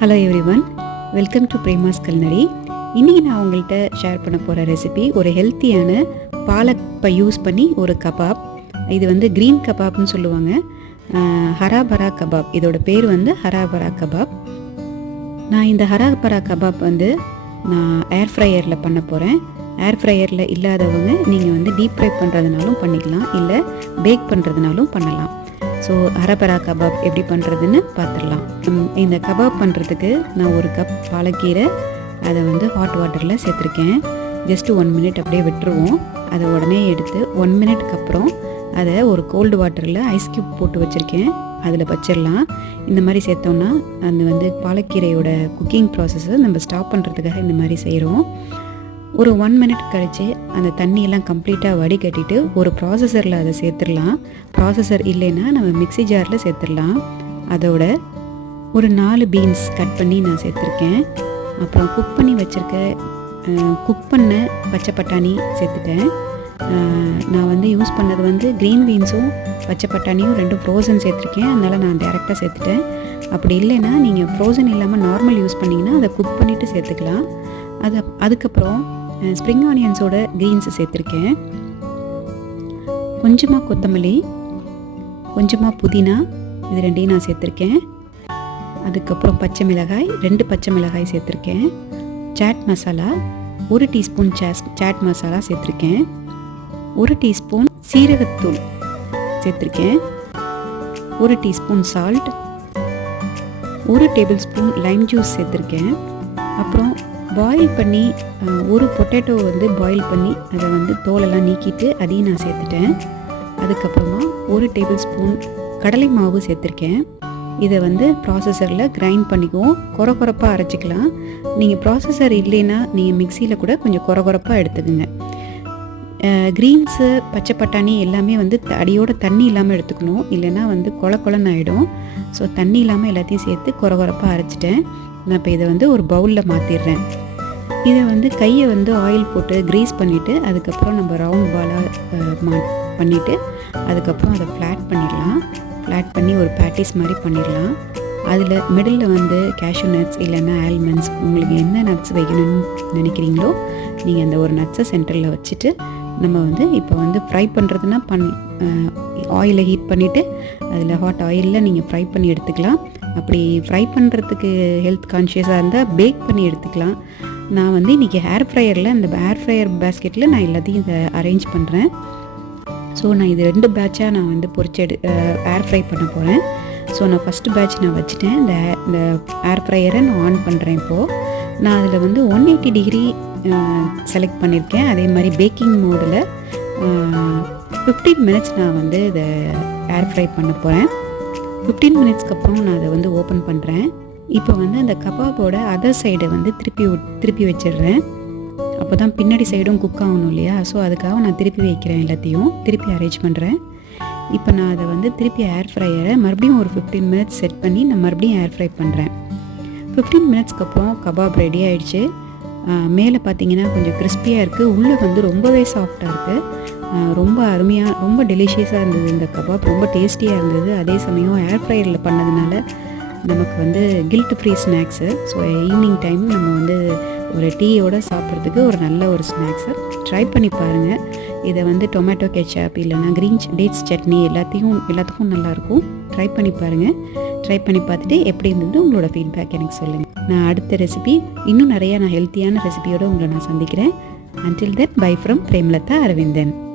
Hello everyone, welcome to Prema's Culinary. இன்றைக்கி நான் உங்கள்கிட்ட ஷேர் பண்ண போகிற ரெசிபி ஒரு ஹெல்த்தியான பாலக் யூஸ் பண்ணி ஒரு கபாப். இது வந்து க்ரீன் கபாப்னு சொல்லுவாங்க. ஹரா பரா கபாப், இதோட பேர் வந்து ஹரா பரா கபாப். நான் இந்த ஹரா பரா கபாப் வந்து நான் ஏர் ஃப்ரையரில் பண்ண போகிறேன். ஏர் ஃப்ரையரில் இல்லாதவங்க நீங்கள் வந்து டீப் ஃப்ரை பண்ணுறதுனாலும் பண்ணிக்கலாம், இல்லை பேக் பண்ணுறதுனாலும் பண்ணலாம். ஸோ ஹரா பரா கபாப் எப்படி பண்ணுறதுன்னு பார்த்துடலாம். இந்த கபாப் பண்ணுறதுக்கு நான் ஒரு கப் பாலக்கீரை அதை வந்து ஹாட் வாட்டரில் சேர்த்துருக்கேன். ஜஸ்ட்டு 1 மினிட் அப்படியே விட்டுருவோம். அதை உடனே எடுத்து 1 மினிட்க்கு அப்புறம் அதை ஒரு கோல்டு வாட்டரில் ஐஸ் க்யூப் போட்டு வச்சுருக்கேன், அதில் வச்சிடலாம். இந்த மாதிரி சேர்த்தோன்னா அந்த வந்து பாலக்கீரையோட குக்கிங் ப்ராசஸை நம்ம ஸ்டாப் பண்ணுறதுக்காக இந்த மாதிரி செய்கிறோம். ஒரு 1 மினிட் கழித்து அந்த தண்ணியெல்லாம் கம்ப்ளீட்டாக வடிகட்டிட்டு ஒரு ப்ராசஸரில் அதை சேர்த்துடலாம். ப்ராசஸர் இல்லைன்னா நம்ம மிக்ஸி ஜாரில் சேர்த்துடலாம். அதோட ஒரு 4 பீன்ஸ் கட் பண்ணி நான் சேர்த்துருக்கேன். அப்புறம் குக் பண்ணி வச்சுருக்க குக் பண்ண பச்சை பட்டாணி சேர்த்துட்டேன். நான் வந்து யூஸ் பண்ணது வந்து க்ரீன் பீன்ஸும் பச்சை பட்டாணியும் 2 ஃப்ரோசன் சேர்த்துருக்கேன், அதனால் நான் டேரெக்டாக சேர்த்துட்டேன். அப்படி இல்லைன்னா நீங்கள் ஃப்ரோசன் இல்லாமல் நார்மல் யூஸ் பண்ணிங்கன்னா அதை குக் பண்ணிவிட்டு சேர்த்துக்கலாம். அதுக்கப்புறம் ஸ்ப்ரிங் ஆனியன்ஸோட க்ரீன்ஸை சேர்த்துருக்கேன். கொஞ்சமாக கொத்தமல்லி, கொஞ்சமாக புதினா, இது 2ஐயும் நான் சேர்த்துருக்கேன். அதுக்கப்புறம் பச்சை மிளகாய், 2 பச்சை மிளகாய் சேர்த்துருக்கேன். சாட் மசாலா 1 டீஸ்பூன் சாட் மசாலா சேர்த்துருக்கேன். 1 டீஸ்பூன் சீரகத்தூள் சேர்த்துருக்கேன். 1 teaspoon salt, 1 tablespoon lime juice சேர்த்துருக்கேன். அப்புறம் பாயில் பண்ணி ஒரு பொட்டேட்டோ வந்து பாயில் பண்ணி அதை வந்து தோலெல்லாம் நீக்கிட்டு அதையும் நான் சேர்த்துட்டேன். அதுக்கப்புறமா 1 டேபிள் ஸ்பூன் கடலை மாவு சேர்த்துருக்கேன். இதை வந்து ப்ராசஸரில் கிரைண்ட் பண்ணிக்குவோம், கொரப்பாக அரைச்சிக்கலாம். நீங்கள் ப்ராசஸர் இல்லைன்னா நீங்கள் மிக்சியில் கூட கொஞ்சம் கொரப்பாக எடுத்துக்குங்க. க்ரீன்ஸு பச்சை பட்டாணி எல்லாமே வந்து அடியோட தண்ணி இல்லாமல் எடுத்துக்கணும், இல்லைன்னா வந்து கொலன்னு ஆகிடும். ஸோ தண்ணி இல்லாமல் எல்லாத்தையும் சேர்த்து கொரப்பாக அரைச்சிட்டேன். நான் இப்போ இதை வந்து ஒரு பவுலில் மாற்றிடுறேன். இதை வந்து கையை வந்து ஆயில் போட்டு க்ரீஸ் பண்ணிவிட்டு அதுக்கப்புறம் நம்ம ரவுண்ட் பாலாக பண்ணிவிட்டு அதுக்கப்புறம் அதை ஃப்ளாட் பண்ணிடலாம். ஃப்ளாட் பண்ணி ஒரு பேட்டிஸ் மாதிரி பண்ணிடலாம். அதில் மிடில் வந்து கேஷ்யூ நட்ஸ் இல்லைன்னா ஆல்மண்ட்ஸ், உங்களுக்கு என்ன நட்ஸ் வைக்கணும்னு நினைக்கிறீங்களோ நீங்கள் அந்த ஒரு நட்ஸை சென்டரில் வச்சுட்டு நம்ம வந்து இப்போ வந்து ஃப்ரை பண்ணுறதுனா ஆயிலை ஹீட் பண்ணிவிட்டு அதில் ஹாட் ஆயிலில் நீங்கள் ஃப்ரை பண்ணி எடுத்துக்கலாம். அப்படி ஃப்ரை பண்ணுறதுக்கு ஹெல்த் கான்ஷியஸாக இருந்தால் பேக் பண்ணி எடுத்துக்கலாம். நான் வந்து இன்றைக்கி ஏர் ஃப்ரையரில் இந்த ஏர் ஃப்ரையர் பேஸ்கெட்டில் நான் எல்லாத்தையும் இதை அரேஞ்ச் பண்ணுறேன். ஸோ நான் இது 2 பேட்சாக நான் வந்து ஏர் ஃப்ரை பண்ண போகிறேன். ஸோ நான் ஃபஸ்ட்டு பேட்ச் நான் வச்சுட்டேன். இந்த ஏர் ஃப்ரையரை நான் ஆன் பண்ணுறேன். இப்போது நான் அதில் வந்து 180 டிகிரி செலக்ட் பண்ணியிருக்கேன். அதே மாதிரி பேக்கிங் மோடில் 15 மினிட்ஸ் நான் வந்து இதை ஏர் ஃப்ரை பண்ண போகிறேன். 15 மினிட்ஸ்க்கு அப்புறம் நான் அதை வந்து ஓப்பன் பண்ணுறேன். இப்போ வந்து அந்த கபாபோட அதர் சைடை வந்து திருப்பி வச்சிடுறேன். அப்போ தான் பின்னாடி சைடும் குக் ஆகணும் இல்லையா? ஸோ அதுக்காக நான் திருப்பி வைக்கிறேன், எல்லாத்தையும் திருப்பி அரேஞ்ச் பண்ணுறேன். இப்போ நான் அதை வந்து திருப்பி ஏர் ஃப்ரையரை மறுபடியும் ஒரு 15 மினிட்ஸ் செட் பண்ணி நான் மறுபடியும் ஏர் ஃப்ரை பண்ணுறேன். 15 மினிட்ஸ்க்கு அப்புறம் கபாப் ரெடி ஆகிடுச்சு. மேலே பார்த்தீங்கன்னா கொஞ்சம் கிறிஸ்பியாக இருக்குது, உள்ளே வந்து ரொம்பவே சாஃப்டாக இருக்குது. ரொம்ப அருமையாக, ரொம்ப டெலிஷியஸாக இருந்தது இந்த கபாப், ரொம்ப டேஸ்டியாக இருந்தது. அதே சமயம் ஏர் ஃப்ரையரில் பண்ணதுனால நமக்கு வந்து guilt free snacks. So evening time நம்ம வந்து ஒரு டீயோடு சாப்பிட்றதுக்கு ஒரு நல்ல ஒரு ஸ்நாக்ஸை ட்ரை பண்ணி பாருங்கள். இதை வந்து டொமேட்டோ கெட்சப் இல்லைன்னா க்ரீன் டேட்ஸ் சட்னி எல்லாத்துக்கும் நல்லாயிருக்கும். ட்ரை பண்ணி பாருங்கள். ட்ரை பண்ணி பார்த்துட்டு எப்படி இருந்தது உங்களோட ஃபீட்பேக் எனக்கு சொல்லுங்கள். நான் அடுத்த ரெசிபி இன்னும் நிறையா நான் ஹெல்த்தியான ரெசிபியோடு உங்களை நான் சந்திக்கிறேன். Until then, bye from Premlata Arvindan.